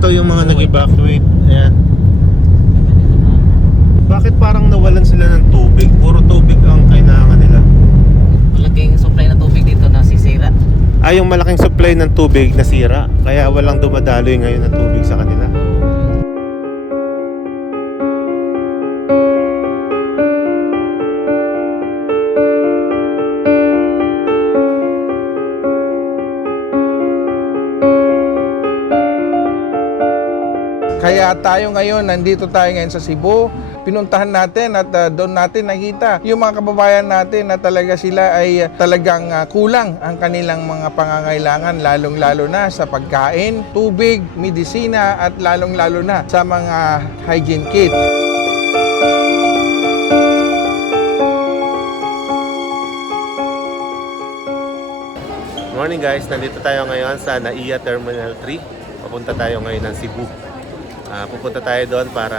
ito yung mga nag-evacuate. Ayan. Bakit parang nawalan sila ng tubig? Puro tubig ang kailangan nila. Malaking supply na tubig dito na sisira. Ah, yung malaking supply ng tubig nasira. Kaya walang dumadaloy ngayon ng tubig sa kanila. Kaya tayo ngayon, nandito tayo ngayon sa Cebu. Pinuntahan natin at uh, doon natin nakita yung mga kababayan natin na talaga sila ay uh, talagang uh, kulang ang kanilang mga pangangailangan lalong-lalo na sa pagkain, tubig, medisina at lalong-lalo na sa mga hygiene kit. Morning guys, nandito tayo ngayon sa NAIA Terminal 3. Papunta tayo ngayon ng Cebu. Ah, pupunta tayo doon para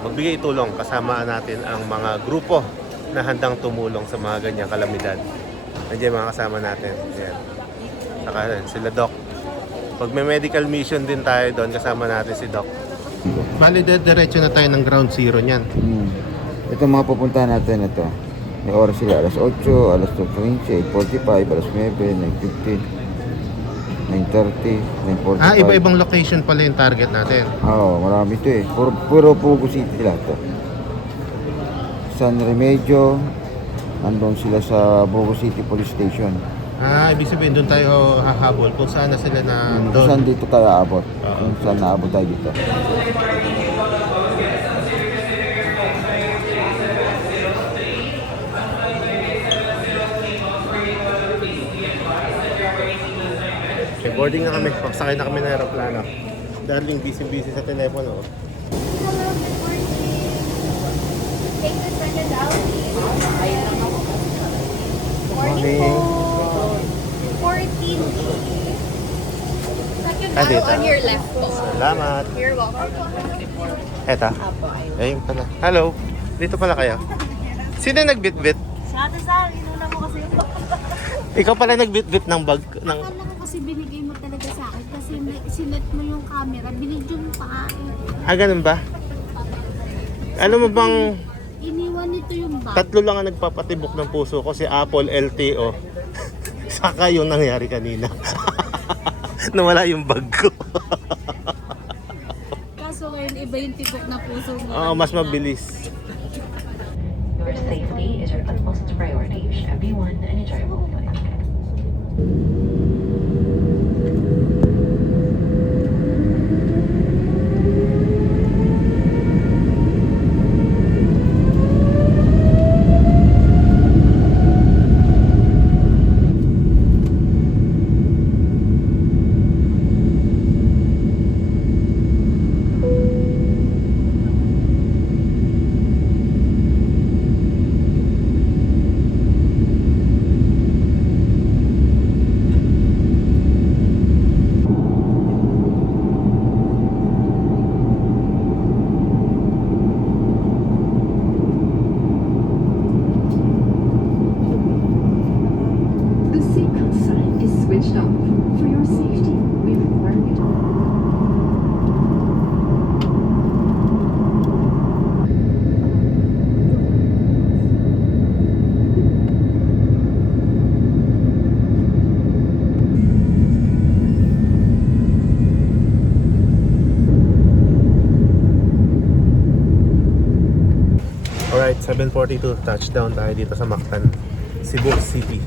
magbigay tulong kasama natin ang mga grupo na handang tumulong sa mga ganyang kalamidad. Nandiyan mga kasama natin. Yan. Saka sila Doc. Pag may medical mission din tayo doon, kasama natin si Doc. Bali, diretso na tayo ng ground zero niyan. Hmm. Ito mga pupuntahan natin ito. May oras sila alas 8, alas 12.20, 8.45, alas 9, 9.15, 9.30, 9.45. Ah, iba-ibang location pala yung target natin. Oo, marami ito eh. Puro, puro Pugo City sila ito. San Remedyo, nandun sila sa Bugo City Police Station. Ah, ibig sabihin doon tayo hahabol kung saan na sila na Kung doon. saan dito tayo aabot. Oo. Kung saan naabot tayo dito. Boarding na kami. Pagsakay na kami ng aeroplano. Darling, busy-busy sa telepono. oh. Take this one out. Morning. 14. Second Ah, dito. on your left po. Salamat. You're welcome. Eto. Ayun pala. Hello. Dito pala kayo. Sino nagbitbit? Sa akin, inuna mo kasi yung Ikaw pala nagbitbit ng bag. Ng... camera, binidyo mo pa eh. Ah, ganun ba? Alam mo bang Iniwan nito yung bag. tatlo lang ang nagpapatibok ng puso ko, si Apple LTO. Saka yung nangyari kanina. Nawala yung bag ko. Kaso ngayon iba yung tibok na puso mo. Oo, mas mabilis. Your safety is your utmost priority. Everyone, an enjoyable flight. The seatbelt sign is switched off. For your safety, we require you to Alright, 7.42 touchdown tayo dito sa Mactan, Cebu City.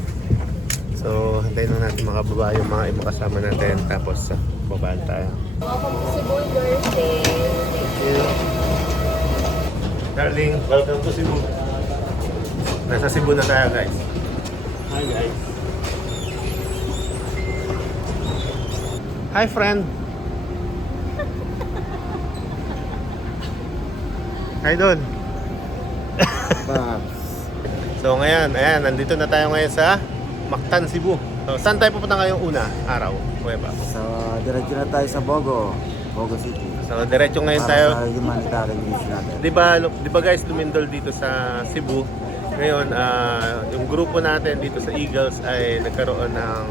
So, hintayin lang natin makababa yung mga ibang kasama natin tapos uh, babaan tayo. Welcome to Cebu, Thursday. Thank you. Darling, welcome to Cebu. Nasa Cebu na tayo guys. Hi guys. Hi friend. Hi doon. So ngayon, ayan, nandito na tayo ngayon sa Mactan, Cebu. So, saan tayo pupunta ngayong una araw? Kuweba. So, diretso na tayo sa Bogo. Bogo City. So, diretso ngayon Para tayo. sa humanitarian mission natin. 'Di ba, 'di ba guys, lumindol dito sa Cebu. Ngayon, ah, yung grupo natin dito sa Eagles ay nagkaroon ng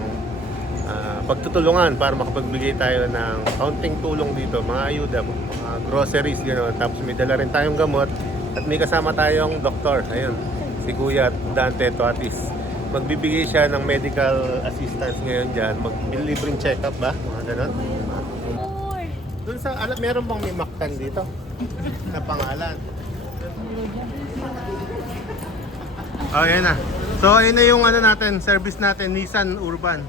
ah, pagtutulungan para makapagbigay tayo ng kaunting tulong dito, mga ayuda, mga groceries, gano'n. Tapos may dala rin tayong gamot at may kasama tayong doktor. Ayun, si Kuya Dante Toatis. Magbibigay siya ng medical assistance ngayon dyan. Mag-libreng check-up ba? Mga gano'n. Doon sa, alam, meron bang may maktan dito? Na pangalan? Oh, yan na. So, ayun na yung ano natin, service natin, Nissan Urban.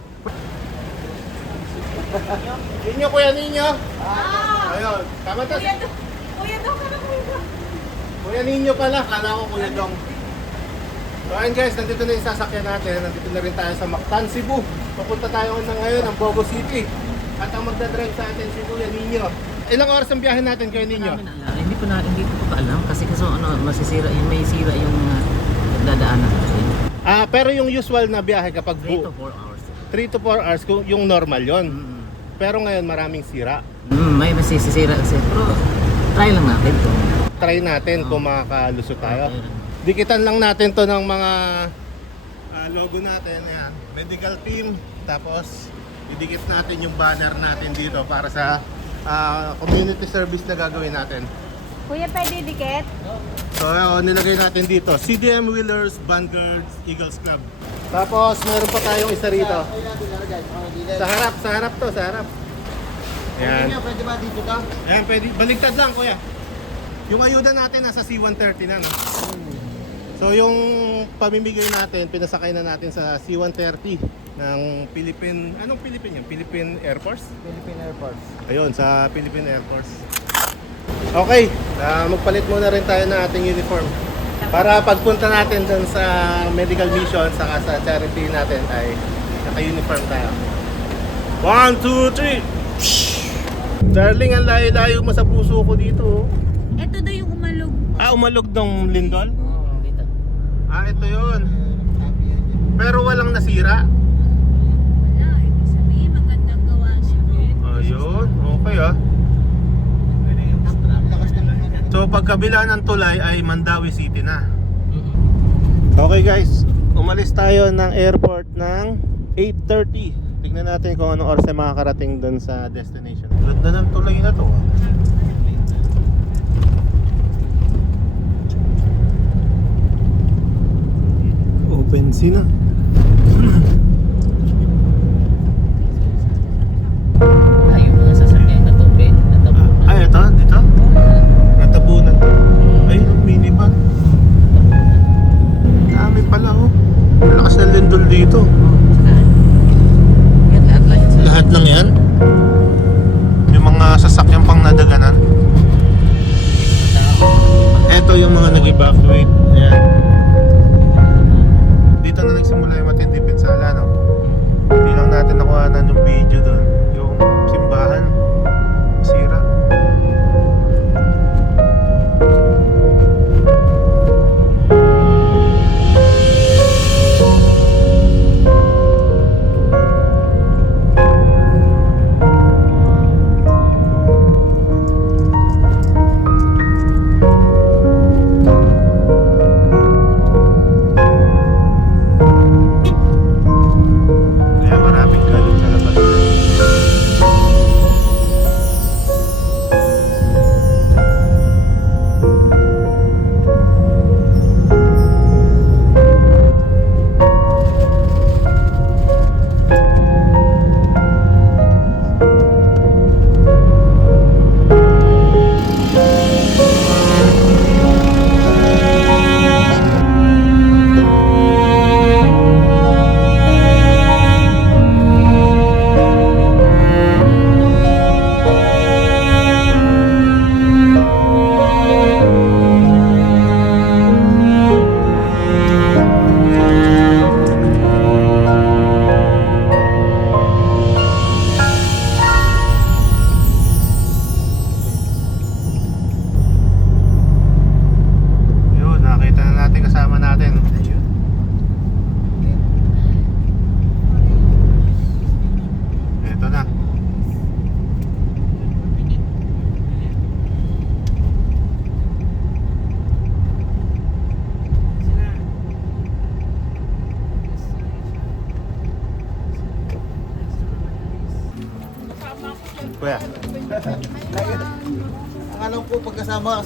Ninyo, kuya ninyo? Ah! Ayun, tama to. Kuya Dong. Kuya Dong, kuya Dong. Kuya ninyo pala, kala ko kuya Dong. So ayun guys, nandito na yung sasakyan natin. Nandito na rin tayo sa Mactan, Cebu. Papunta tayo na ngayon ng Bogo City. At ang magdadrive sa atin si Kuya Ninyo. Ilang oras ang biyahe natin kayo ninyo? Namin alam. Hindi ko na hindi ko pa alam kasi kasi ano masisira yung may sira yung uh, dadaanan natin. Ah, pero yung usual na biyahe kapag 3 to 4 hours. 3 to 4 hours, kung- yung normal yon. Mm. Pero ngayon maraming sira. Mm, may masisira kasi pero try lang natin to. Try natin kung makakalusot tayo. Okay. Dikitan lang natin to ng mga ah, logo natin. Ayan. Medical team. Tapos idikit natin yung banner natin dito para sa ah, community service na gagawin natin. Kuya, pwede dikit? So uh, nilagay natin dito. CDM Wheelers, Vanguards, Eagles Club. Tapos meron pa tayong isa rito. Sa harap, sa harap to, sa harap. Ayan. Pwede ba dito ka? Ayan, pwede. Baligtad lang, kuya. Yung ayuda natin nasa C-130 na, no? So, yung pamimigay natin, pinasakay na natin sa C-130 ng Philippine... Anong Philippine yan? Philippine Air Force? Philippine Air Force. Ayun, sa Philippine Air Force. Okay, ah, magpalit muna rin tayo ng ating uniform. Para pagpunta natin dun sa medical mission, saka sa charity natin ay naka-uniform tayo. One, two, three! Darling, ang layo-layo mo sa puso ko dito. oh. Ito daw yung umalog. Ah, umalog ng lindol? Oo. Ah, ito yun. Pero walang nasira. Wala, ibig sabihin magandang gawa siya. Ayun, okay ah. So pagkabila ng tulay ay Mandawi City na. Okay guys, umalis tayo ng airport ng 8.30 Tignan natin kung anong oras ay makakarating doon sa destination Ganda ng tulay na to ah. Open sea na Ay, yung mga sasakyan na tubig, natabunan. Ay, ito, dito? Natabunan to. Ay, minivan Dami pala oh. Malakas na lindol dito. Yan, lahat lang yan Lahat lang yan? Yung mga sasakyan pang nadaganan? Ito yung mga nag-evacuate. Ayan. Dito na nagsimula yung matindi pinsala, no? Hindi lang natin nakuha na yung video doon. Yung simbahan.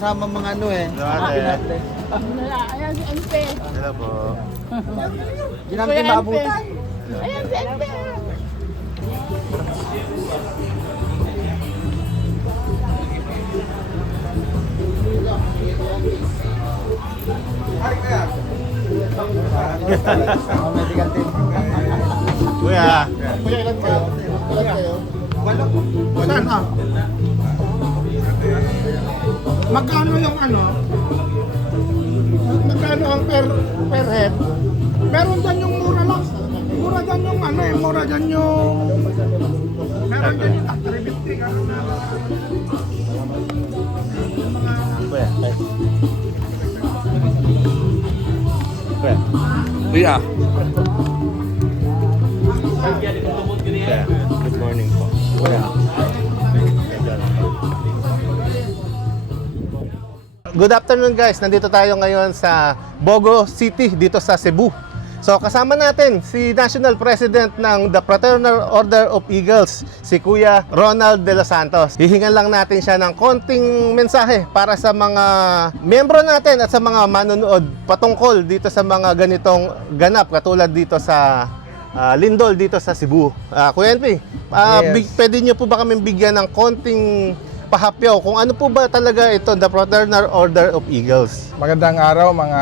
Kasama mga ano eh. Ayan si Empe. Hello po. Namin maabutan. Ayan si Empe. Medical team. Kuya. Saan ah? Magkano yung ano? Magkano ang per, per head? Meron dyan yung mura lang. Mura dyan yung ano eh, mura dyan yung... Meron dyan yung 350 ka. Kuya. Kuya. Kuya. Kuya. Good morning po. Kuya. Good afternoon guys. Nandito tayo ngayon sa Bogo City dito sa Cebu. So kasama natin si National President ng the Fraternal Order of Eagles, si Kuya Ronald De Los Santos. Hihingan lang natin siya ng konting mensahe para sa mga membro natin at sa mga manonood patungkol dito sa mga ganitong ganap katulad dito sa ah, Lindol dito sa Cebu. Ah, Kuya NP, ah, Yes. pwede niyo po ba kami bigyan ng konting pahapyaw kung ano po ba talaga ito the Fraternal Order of Eagles? Magandang araw mga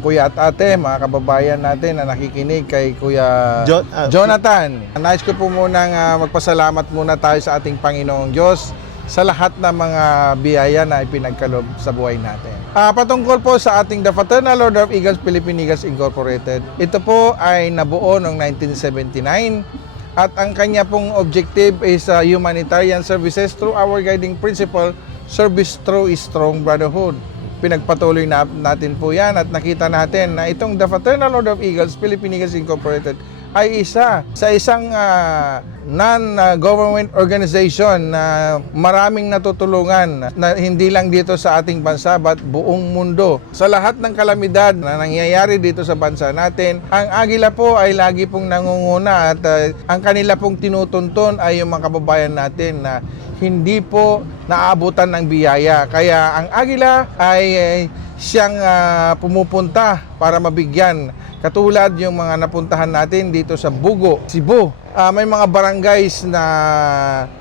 kuya at ate, mga kababayan natin na nakikinig kay Kuya Jo- ah, Jonathan. Nais ko po munang ah, magpasalamat muna tayo sa ating Panginoong Diyos sa lahat ng mga biyaya na ipinagkalob sa buhay natin. Ah, patungkol po sa ating The Fraternal Order of Eagles Philippine Eagles Incorporated, ito po ay nabuo noong 1979 at ang kanya pong objective is uh, humanitarian services through our guiding principle, service through strong brotherhood. Pinagpatuloy na natin po yan at nakita natin na itong The Fraternal Order of Eagles, Philippine Eagles Incorporated, ay isa sa isang ah, non-government organization na maraming natutulungan na hindi lang dito sa ating bansa but buong mundo. Sa lahat ng kalamidad na nangyayari dito sa bansa natin, ang Agila po ay lagi pong nangunguna at ah, ang kanila pong tinutuntun ay yung mga kababayan natin na hindi po naabutan ng biyaya. Kaya ang Agila ay eh, siyang ah, pumupunta para mabigyan. Katulad yung mga napuntahan natin dito sa Bugo, Cebu. Ah, may mga barangays na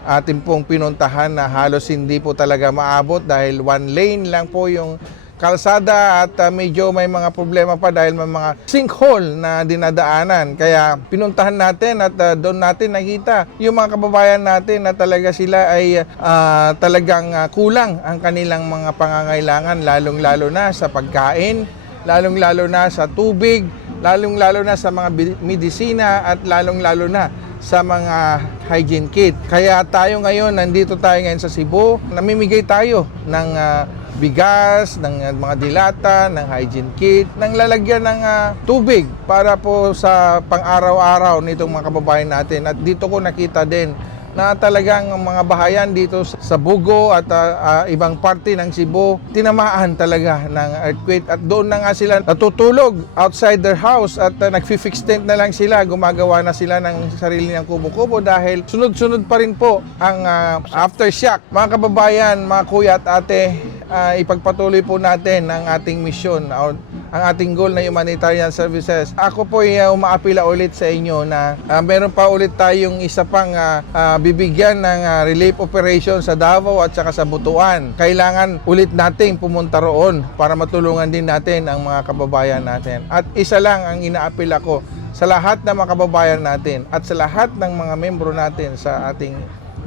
atin pong pinuntahan na halos hindi po talaga maabot dahil one lane lang po yung kalsada at ah, medyo may mga problema pa dahil may mga sinkhole na dinadaanan. Kaya pinuntahan natin at ah, doon natin nakita yung mga kababayan natin na talaga sila ay ah, talagang ah, kulang ang kanilang mga pangangailangan lalong-lalo na sa pagkain, lalong-lalo na sa tubig, lalong-lalo na sa mga medisina at lalong-lalo na sa mga hygiene kit. Kaya tayo ngayon, nandito tayo ngayon sa Cebu, namimigay tayo ng ah, bigas, ng ah, mga dilata, ng hygiene kit, ng lalagyan ng ah, tubig para po sa pang-araw-araw nitong mga kababayan natin. At dito ko nakita din na talagang ang mga bahayan dito sa- Bugo at ah, ah, ibang parte ng Cebu tinamaan talaga ng earthquake. At doon na nga sila natutulog outside their house at uh, nagfi-fix tent na lang sila. Gumagawa na sila ng sarili ng kubo-kubo dahil sunod-sunod pa rin po ang ah, aftershock. Mga kababayan, mga kuya at ate ah, ipagpatuloy po natin ang ating misyon or ang ating goal na humanitarian services. Ako po ay uh, umaapila ulit sa inyo na ah, meron pa ulit tayong isa pang ah, ah, bibigyan ng ah, relief operation sa Davao at saka sa Butuan. Kailangan ulit nating pumunta roon para matulungan din natin ang mga kababayan natin. At isa lang ang inaapila ko sa lahat ng mga kababayan natin at sa lahat ng mga membro natin sa ating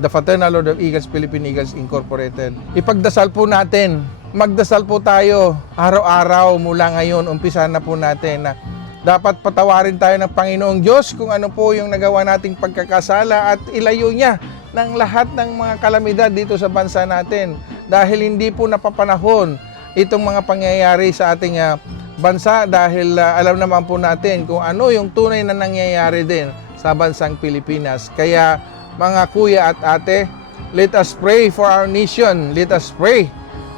The Fraternal Order of Eagles Philippine Eagles Incorporated. Ipagdasal po natin, magdasal po tayo araw-araw mula ngayon, umpisa na po natin na dapat patawarin tayo ng Panginoong Diyos kung ano po yung nagawa nating pagkakasala at ilayo niya ng lahat ng mga kalamidad dito sa bansa natin dahil hindi po napapanahon itong mga pangyayari sa ating ah, bansa dahil ah, alam naman po natin kung ano yung tunay na nangyayari din sa bansang Pilipinas. Kaya mga kuya at ate, let us pray for our nation. Let us pray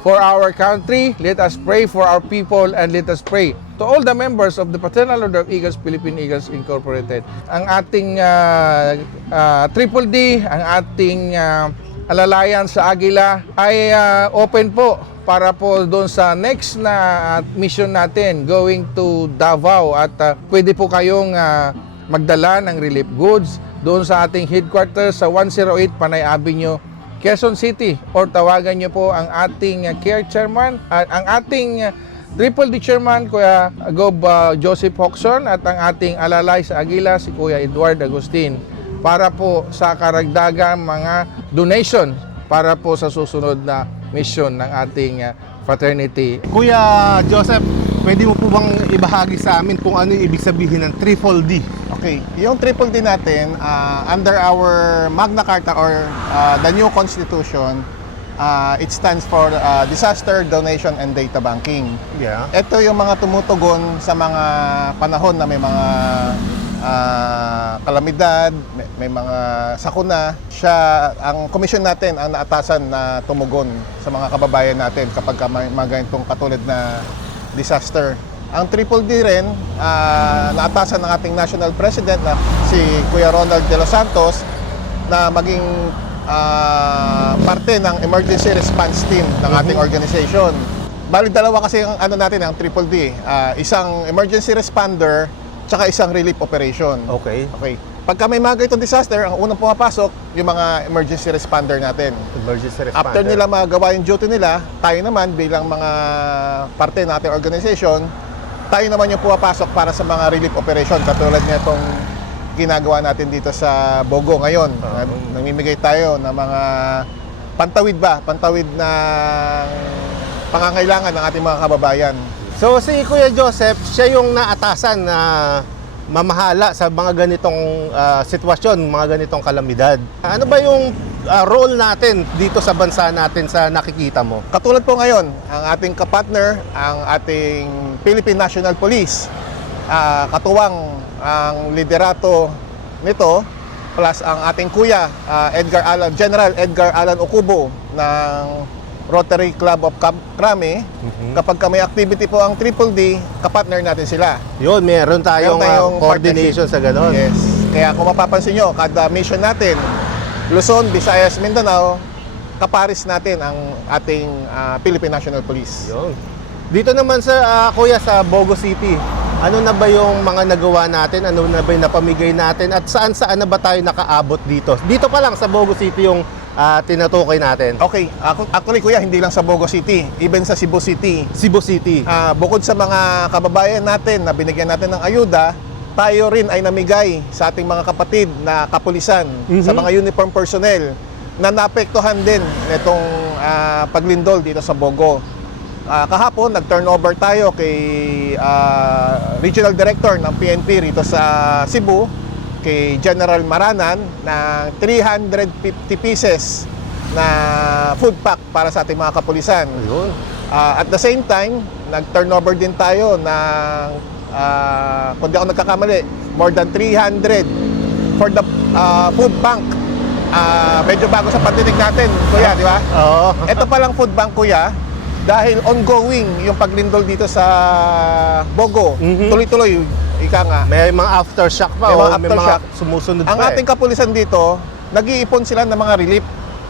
for our country. Let us pray for our people and let us pray to all the members of the Fraternal Order of Eagles, Philippine Eagles Incorporated. Ang ating ah, ah, Triple D, ang ating ah, alalayan sa Agila ay ah, open po para po doon sa next na mission natin going to Davao at ah, pwede po kayong ah, magdala ng relief goods doon sa ating headquarters sa 108 Panay Avenue Quezon City or tawagan niyo po ang ating uh, care chairman at ang ating uh, Triple D chairman Kuya Gob uh, Joseph Hoxon at ang ating alalay sa Agila si Kuya Edward Agustin para po sa karagdagang mga donation para po sa susunod na mission ng ating uh, fraternity. Kuya Joseph, pwede mo po bang ibahagi sa amin kung ano yung ibig sabihin ng triple D? Okay, yung triple D natin, ah, under our Magna Carta or ah, the new constitution, ah, it stands for ah, Disaster Donation and Data Banking. Yeah. Ito yung mga tumutugon sa mga panahon na may mga ah, kalamidad, may, may mga sakuna. Siya, ang commission natin ang naatasan na tumugon sa mga kababayan natin kapag ka may mga ganitong katulad na disaster. Ang Triple D rin, ah, naatasan ng ating national president na si Kuya Ronald De Los Santos na maging ah, parte ng emergency response team ng ating organization. Bali dalawa kasi ang ano natin ang Triple D, ah, isang emergency responder tsaka isang relief operation. Okay. Okay. Pagka may mga ganitong disaster, ang unang pumapasok yung mga emergency responder natin. Emergency responder. After nila magawa yung duty nila, tayo naman bilang mga parte ng ating organization, tayo naman yung pumapasok para sa mga relief operation katulad nitong ginagawa natin dito sa Bogo ngayon. Nag- Namimigay tayo ng mga pantawid ba? Pantawid ng pangangailangan ng ating mga kababayan. So si Kuya Joseph, siya yung naatasan na mamahala sa mga ganitong ah, sitwasyon, mga ganitong kalamidad. Ano ba yung ah, role natin dito sa bansa natin sa nakikita mo? Katulad po ngayon, ang ating kapartner, ang ating Philippine National Police, ah, katuwang ang liderato nito, plus ang ating kuya, ah, Edgar Allan, General Edgar Allan Okubo ng Rotary Club of Cam- Krami. Kapag ka may activity po ang Triple D, kapartner natin sila. Yun, meron tayong, Meron tayong ah, coordination sa ganon. Yes. Kaya kung mapapansin nyo, kada mission natin, Luzon, Visayas, Mindanao, kaparis natin ang ating ah, Philippine National Police. Yun. Dito naman sa ah, Kuya sa Bogo City, ano na ba yung mga nagawa natin? Ano na ba yung napamigay natin? At saan saan na ba tayo nakaabot dito? Dito pa lang sa Bogo City yung ah, tinutukoy natin. Okay, ako, actually kuya, hindi lang sa Bogo City, even sa Cebu City. Cebu City. Ah, bukod sa mga kababayan natin na binigyan natin ng ayuda, tayo rin ay namigay sa ating mga kapatid na kapulisan, sa mga uniform personnel na naapektuhan din nitong ah, paglindol dito sa Bogo. Ah, kahapon, nag-turnover tayo kay ah, Regional Director ng PNP rito sa Cebu, kay General Maranan, ng 350 pieces na food pack para sa ating mga kapulisan. Yun. Ah, at the same time, nag-turnover din tayo ng, ah, kung di ako nagkakamali, more than 300 for the ah, food bank. Ah, medyo bago sa pandinig natin, kuya, di ba? Oo. Ito palang food bank, kuya, dahil ongoing yung paglindol dito sa Bogo. Mhm. Tuloy-tuloy, ika nga. May mga aftershock pa May o mga may mga aftershock. sumusunod Ang pa eh. ating kapulisan dito, nag-iipon sila ng mga relief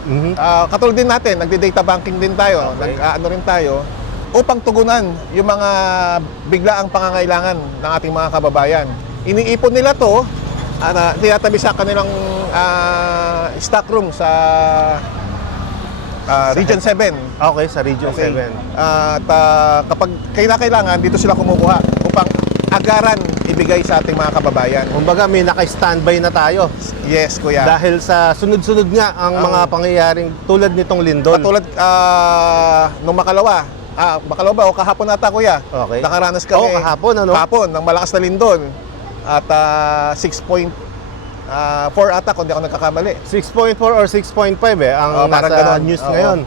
Mhm. Ah, katulad din natin, nagde-data banking din tayo, Okay. nag-ano rin tayo upang tugunan yung mga biglaang pangangailangan ng ating mga kababayan. Iniipon nila to, uh, tinatabi sa kanilang ah, stock room sa ah, Region 7. Okay, sa Region Okay. 7. At ah, kapag kailangan, dito sila kumukuha upang agaran ibigay sa ating mga kababayan. Kumbaga may naka-standby na tayo. Yes, kuya. Dahil sa sunod-sunod nga ang Ang- mga pangyayaring tulad nitong lindol. Katulad ah, nung makalawa, ah, makalawa ba o kahapon ata kuya? Okay. Nakaranas kami. Oo, kahapon, ano? Kahapon, ng malakas na lindol. At ah, 6.4 ata kung di ako nagkakamali. 6.4 or 6.5 eh ang Oh, nasa ganon. news Oo. ngayon.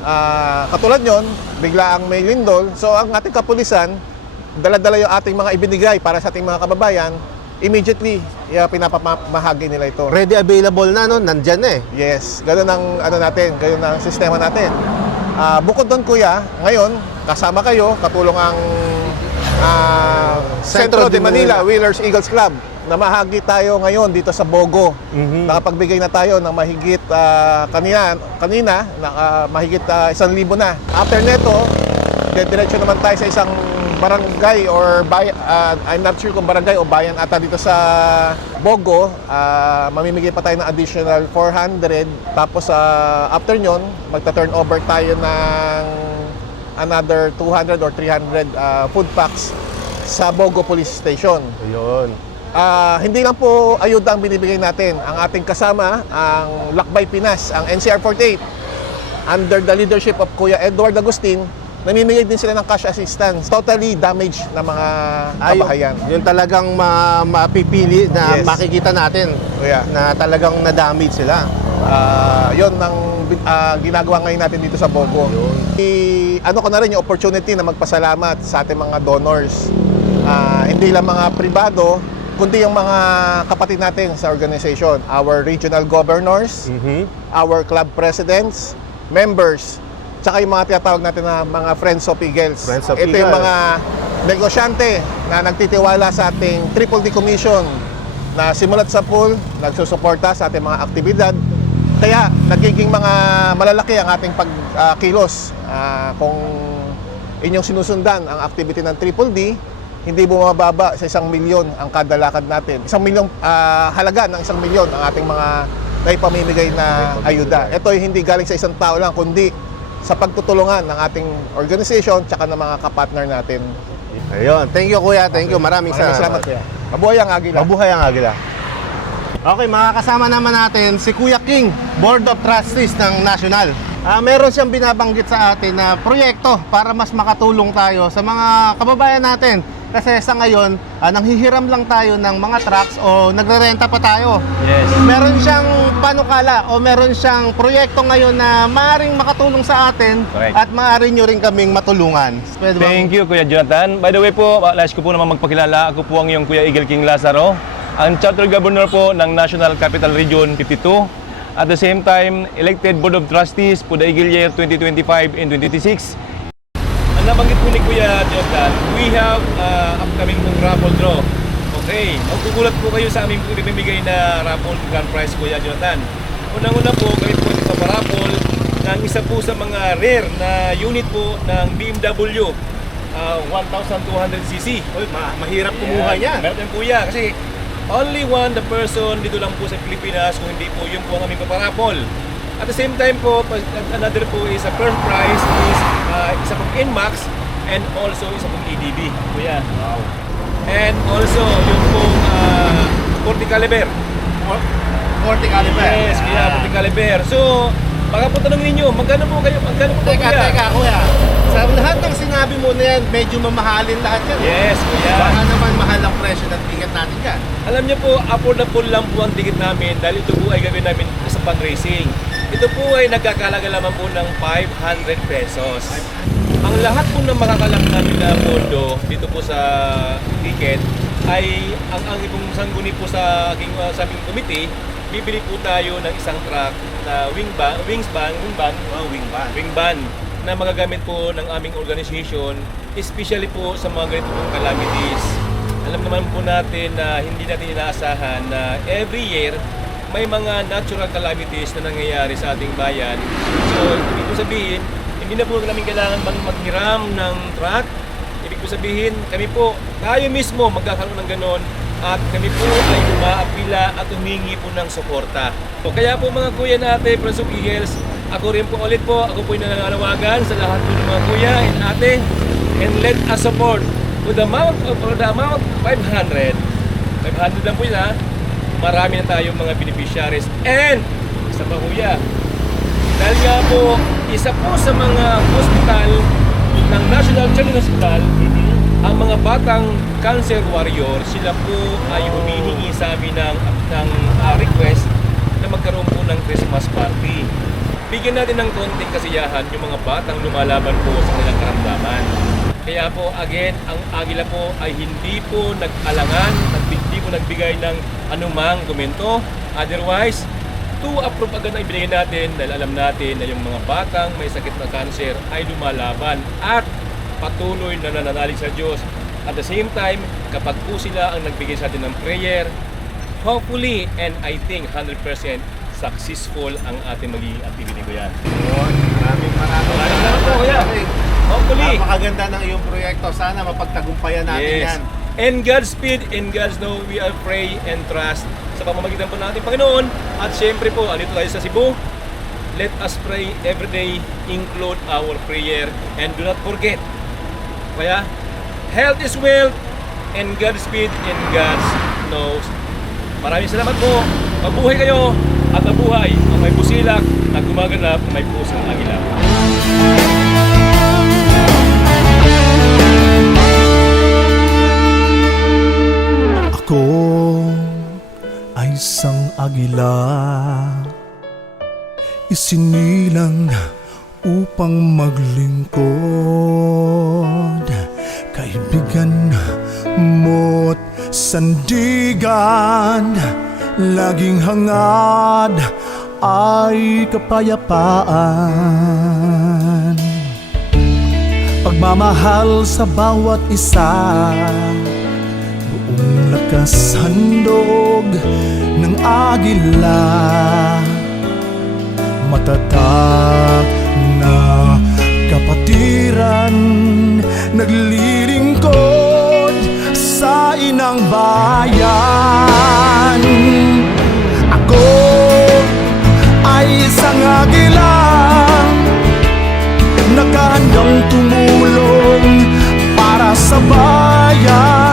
Ah, katulad yon, bigla ang may lindol. So ang ating kapulisan, dala-dala yung ating mga ibinigay para sa ating mga kababayan, immediately yeah, pinapamahagi nila ito. Ready available na no, nandyan na eh. Yes, ganun ang ano natin, ganun ang sistema natin. Ah, bukod doon kuya, ngayon kasama kayo, katulong ang ah, Centro de Manila, Wheelers Eagles Club. Namahagi tayo ngayon dito sa Bogo. Mhm. Nakapagbigay na tayo ng mahigit ah, kanina, kanina naka, mahigit ah, isang libo na. After neto, diretso naman tayo sa isang barangay or bay, ah, I'm not sure kung barangay o bayan ata dito sa Bogo. Ah, mamimigay pa tayo ng additional 400. Tapos sa after nyon, magta-turn over tayo ng another 200 or 300 ah, food packs sa Bogo Police Station. Ayun. Ah, hindi lang po ayuda ang binibigay natin. Ang ating kasama, ang Lakbay Pinas, ang NCR 48, under the leadership of Kuya Edward Agustin, namimigay din sila ng cash assistance. Totally damaged na mga kabahayan. Yung talagang ma- mapipili na Yes. makikita natin Kuya, na talagang na-damage sila. ah, yon ang ah, ginagawa ngayon natin dito sa Bogo. I, ano ko na rin yung opportunity na magpasalamat sa ating mga donors. Ah, hindi lang mga pribado, kundi yung mga kapatid natin sa organization, our regional governors, Mhm. our club presidents, members, tsaka yung mga tinatawag natin na mga Friends of Eagles. Friends of Ito yung Eagles. mga negosyante na nagtitiwala sa ating Triple D Commission na simulat sa pool, nagsusuporta sa ating mga aktibidad. Kaya nagiging mga malalaki ang ating pagkilos. kung inyong sinusundan ang activity ng Triple D, hindi bumababa sa isang milyon ang kada lakad natin. Isang milyong ah, halaga ng isang milyon ang ating mga naipamimigay na ayuda. Ito ay hindi galing sa isang tao lang, kundi sa pagtutulungan ng ating organization tsaka ng mga kapartner natin. Ayun. Thank you, Kuya. Thank you. Maraming Maraming salamat salamat. kuya. Mabuhay ang agila. Mabuhay ang agila. Okay, makakasama naman natin si Kuya King, Board of Trustees ng National. Ah, meron siyang binabanggit sa atin na proyekto para mas makatulong tayo sa mga kababayan natin. Kasi sa ngayon, ah, nanghihiram lang tayo ng mga trucks o nagre-renta pa tayo. Yes. Meron siyang panukala o meron siyang proyekto ngayon na maaaring makatulong sa atin Correct. at maaari nyo rin kaming matulungan. Pwede? Thank you, Kuya Jonathan. By the way po, last ko po naman magpakilala. Ako po ang iyong Kuya Eagle King Lazaro, ang Charter Governor po ng National Capital Region 52. At the same time, elected Board of Trustees po the Eagle Year 2025 and 2026. Ang nabanggit po ni Kuya Jonathan, we have uh, upcoming pong raffle draw. Okay, magkukulat po kayo sa aming pinamimigay na raffle grand prize, Kuya Jonathan. Unang-una po, kami po ito raffle ng isa po sa mga rare na unit po ng BMW uh, 1200cc. Uy, ma- mahirap kumuha Ayan, niyan. Meron yan kuya kasi only one the person dito lang po sa Pilipinas kung hindi po yun po ang aming paparapol. At the same time po, another po is a first prize is uh, isa pong NMAX and also isa pong EDB. Kuya. Wow. And also yung pong uh, 40 caliber. 40 caliber. Yes, kuya, 40 caliber. So, baka po tanongin ninyo, magkano po kayo? Magkano po Teka, kuya? teka, kuya. Sa lahat ng sinabi mo na yan, medyo mamahalin lahat yan. Yes, kuya. Baka naman mahal ang presyo ng ticket natin dyan. Alam niyo po, affordable lang po ang ticket namin dahil ito po ay gawin namin sa fundraising. Ito po ay nagkakalaga lamang po ng 500 pesos. Ang lahat po ng makakalam namin na pondo dito po sa ticket ay ang ang ibang sangguni po sa aking uh, sa aming committee, bibili po tayo ng isang truck na wing van, wings van, wing van, Oh, wing van. wing van na magagamit po ng aming organization, especially po sa mga ganito pong calamities. Alam naman po natin na hindi natin inaasahan na every year may mga natural calamities na nangyayari sa ating bayan. So, ibig ko sabihin, hindi na po namin kailangan bang maghiram ng truck. Ibig ko sabihin, kami po, tayo mismo magkakaroon ng ganon at kami po ay umaapila at humingi po ng suporta. So, kaya po mga kuya natin, Friends of Eagles, ako rin po ulit po, ako po ay nananawagan sa lahat po ng mga kuya and ate and let us support with the amount of for the amount 500 500 lang po yun ha marami na tayong mga beneficiaries and isa pa kuya dahil nga po isa po sa mga hospital ng National Children's Hospital ang mga batang cancer warrior sila po ay humihingi sa amin ng, ng ah, request na magkaroon po ng Christmas party bigyan natin ng konting kasiyahan yung mga batang lumalaban po sa kanilang karamdaman. Kaya po, again, ang Agila po ay hindi po nag-alangan, nag- hindi po nagbigay ng anumang komento. Otherwise, to approve agad na ibigay natin dahil alam natin na yung mga batang may sakit na cancer ay lumalaban at patuloy na nananalig sa Diyos At the same time, kapag po sila ang nagbigay sa atin ng prayer, hopefully and I think 100% successful ang ating magiging activity ko yan. Yun, maraming maraming Maraming salamat po, kuya. Hopefully. Napakaganda ng iyong proyekto. Sana mapagtagumpayan natin Yes. yan. And God's speed and God's know we are pray and trust sa pamamagitan po natin Panginoon. At syempre po, andito tayo sa Cebu. Let us pray every day, include our prayer, and do not forget. Kaya, health is wealth, and God's speed and God's knows. Maraming salamat po. Mabuhay kayo at mabuhay ang may busilak na gumaganap may pusong agila. Ako ay isang agila. Isinilang upang maglingkod. Kaibigan mo't sandigan Laging hangad ay kapayapaan. Pagmamahal sa bawat isa lakas handog ng agila. Matatag na kapatiran Naglilingkod sa inang bayan. Ako ay isang agila. Nakahandang tumulong para sa bayan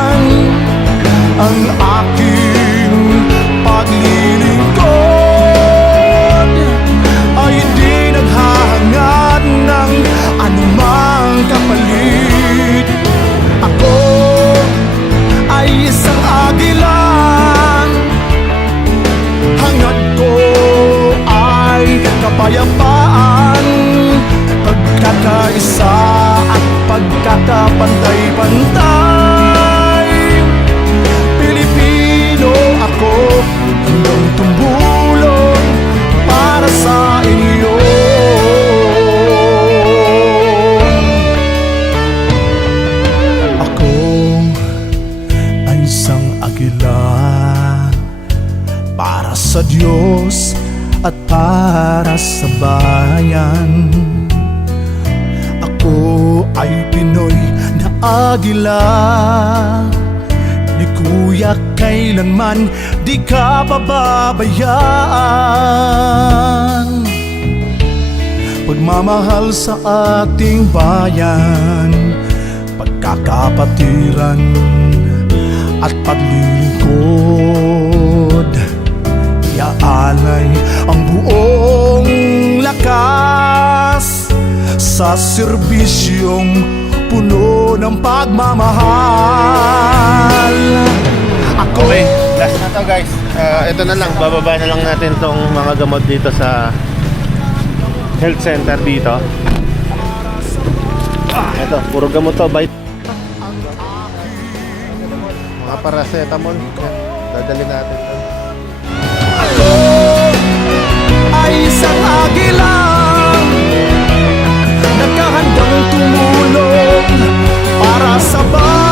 Ang aking paglilingkod. Ay di naghahangad ng anumang kapalit. Ako ay isang agila. Hangad ko ay kapayapaan kailanman di ka pababayaan Pagmamahal sa ating bayan Pagkakapatiran at paglilingkod Iaalay ang buong lakas Sa serbisyong puno ng pagmamahal Okay, last na to guys. Ah, ito na lang, bababa na lang natin tong mga gamot dito sa health center dito. Ito, puro gamot to, bite. Mga paracetamol. Yan, dadali natin. to. Ako ay isang agila Nakahandang tumulong para sa bayan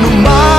anumang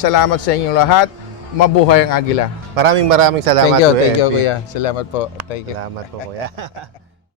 salamat sa inyong lahat. Mabuhay ang agila. Maraming maraming salamat. Thank you, thank you kuya. Salamat po. Thank you. Salamat po kuya.